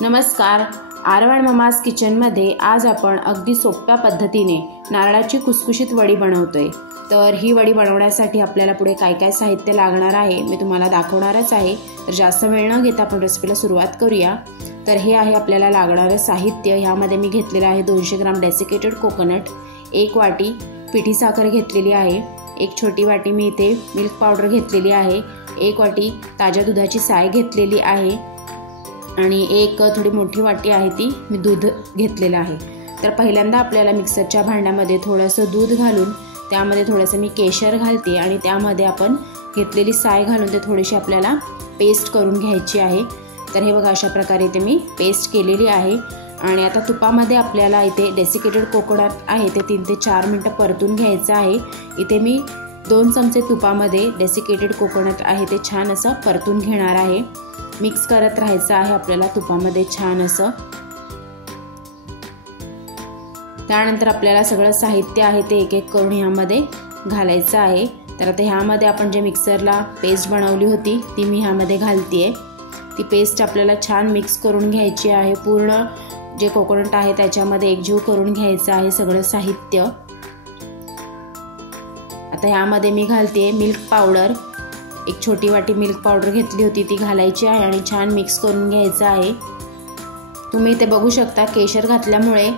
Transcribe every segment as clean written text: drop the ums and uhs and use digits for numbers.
नमस्कार, आरवाड ममाज किचनमध्ये आज आपण अगदी सोप्या पद्धतीने नारळाची कुसकुशीत वडी बनवतोय। तर ही वडी बनवण्यासाठी आपल्याला पुढे काय काय साहित्य लागणार आहे मी तुम्हाला दाखवणारच आहे। तर जास्त वेळ न घेता आपण रेसिपीला सुरुवात करूया। तर हे आहे आपल्याला लागणारे साहित्य। ह्यामध्ये मी घेतलेले आहे 200 ग्राम डेसिकेटेड कोकोनट, 1 वाटी पिठी साखर घेतलेली आहे, 1 छोटी वाटी मी इथे मिल्क पावडर घेतलेली आहे, 1 वाटी ताज्या दुधाची साय घेतलेली आहे आणि एक थोडी मोठी वाटी आहे ती मी दूध घेतलेलं आहे। तर पहिल्यांदा आपल्याला मिक्सरच्या भांड्यामध्ये थोडंसं दूध घालून त्यामध्ये थोडंसं मी केशर घालते आणि त्यामध्ये आपण घेतलेली साय घालून ते थोडीशी आपल्याला पेस्ट करून घ्यायची आहे। तर हे बघा अशा प्रकारे इथे मी पेस्ट केलेली आहे। आणि आता तुपामध्ये आपल्याला इथे डेसिकेटेड कोकोनट आहे ते 3 ते 4 मिनिटं परतून घ्यायचं आहे। इथे मी 2 चमचे तुपामध्ये डेसिकेटेड कोकोनट आहे ते छान असं परतून घेणार आहे। मिक्स करत राहायचं आहे आपल्याला तुपामध्ये छान असं। त्यानंतर आपल्याला सगळं साहित्य आहे ते एक एक करून ह्यामध्ये घालायचं आहे। तर आता ह्यामध्ये आपण जे मिक्सरला पेस्ट बनवली होती ती मी ह्यामध्ये घालतेय। ती पेस्ट आपल्याला छान मिक्स करून घ्यायची आहे। पूर्ण जे कोकोनट आहे त्याच्यामध्ये एकजीव करून घ्यायचं आहे सगळं साहित्य। आता ह्यामध्ये मी घालते मिल्क पावडर, एक छोटी वाटी मिल्क पावडर घेतली होती ती घालायची आहे आणि छान मिक्स करून घ्यायचं आहे। तुम्ही इथे बघू शकता केशर घातल्यामुळे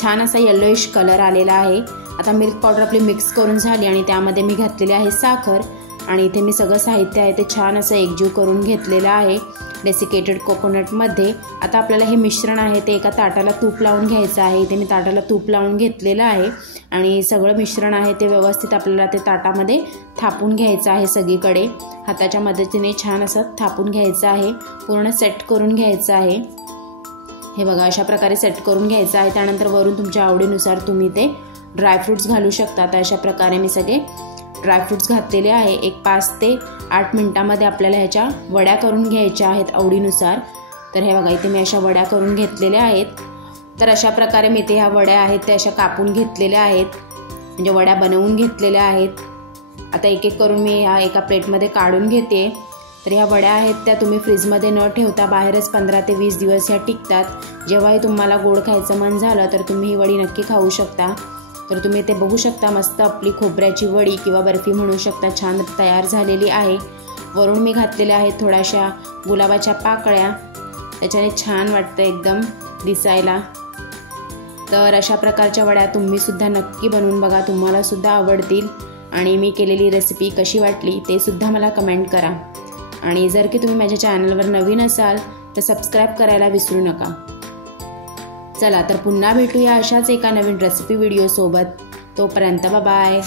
छान असा येलोइश कलर आलेला आहे। आता मिल्क पावडर आपली मिक्स करून झाली आणि त्यामध्ये मी घातलेली आहे साखर आणि इथे मी सगळं साहित्य आहे ते छान असं एकजीव करून घेतलेलं आहे डेसिकेटेड कोकोनटमध्ये। आता आपल्याला हे मिश्रण आहे ते एका ताटाला तूप लावून घ्यायचं आहे। इथे मी ताटाला तूप लावून घेतलेलं आहे आणि सगळं मिश्रण आहे ते व्यवस्थित आपल्याला ते ताटामध्ये थापून घ्यायचं आहे। सगळीकडे हाताच्या मदतीने छान असं थापून घ्यायचं आहे, पूर्ण सेट करून घ्यायचं आहे। हे बघा अशा प्रकारे सेट करून घ्यायचं आहे। त्यानंतर वरून तुमच्या आवडीनुसार तुम्ही ते ड्रायफ्रूट्स घालू शकता। तर अशा प्रकारे मी सगळे ड्रायफ्रूट्स घातलेले आहे। एक 5 ते 8 मिनिटांमध्ये आपल्याला ह्याच्या वड्या करून घ्यायच्या आहेत आवडीनुसार। तर हे बघा इथे मी अशा वड्या करून घेतलेल्या आहेत। तर अशा प्रकारे मी ते ह्या वड्या आहेत त्या अशा कापून घेतलेल्या आहेत, म्हणजे वड्या बनवून घेतलेल्या आहेत। आता एक एक करून मी ह्या एका प्लेटमध्ये काढून घेते। तर ह्या वड्या आहेत त्या तुम्ही फ्रीजमध्ये न ठेवता बाहेरच 15 ते 20 दिवस ह्या टिकतात। जेव्हाही तुम्हाला गोड खायचं मन झालं तर तुम्ही ही वडी नक्की खाऊ शकता। तर तुम्ही ते बघू शकता मस्त आपली खोबऱ्याची वडी किंवा बर्फी म्हणू शकता छान तयार झालेली आहे। वरून मी घातलेल्या आहेत थोड्याशा गुलाबाच्या पाकळ्या, त्याच्याने छान वाटतं एकदम दिसायला। तर अशा प्रकारच्या वड्या तुम्ही सुद्धा नक्की बनवून बघा, तुम्हाला सुद्धा आवडतील। आणि मी केलेली रेसिपी कशी वाटली ते सुद्धा मला कमेंट करा। आणि जर की तुम्ही माझ्या चॅनलवर नवीन असाल तर सबस्क्राईब करायला विसरू नका। चला तर पुन्हा भेटूया अशाच एका नवीन रेसिपी व्हिडिओ सोबत। तोपर्यंत बाय बाय।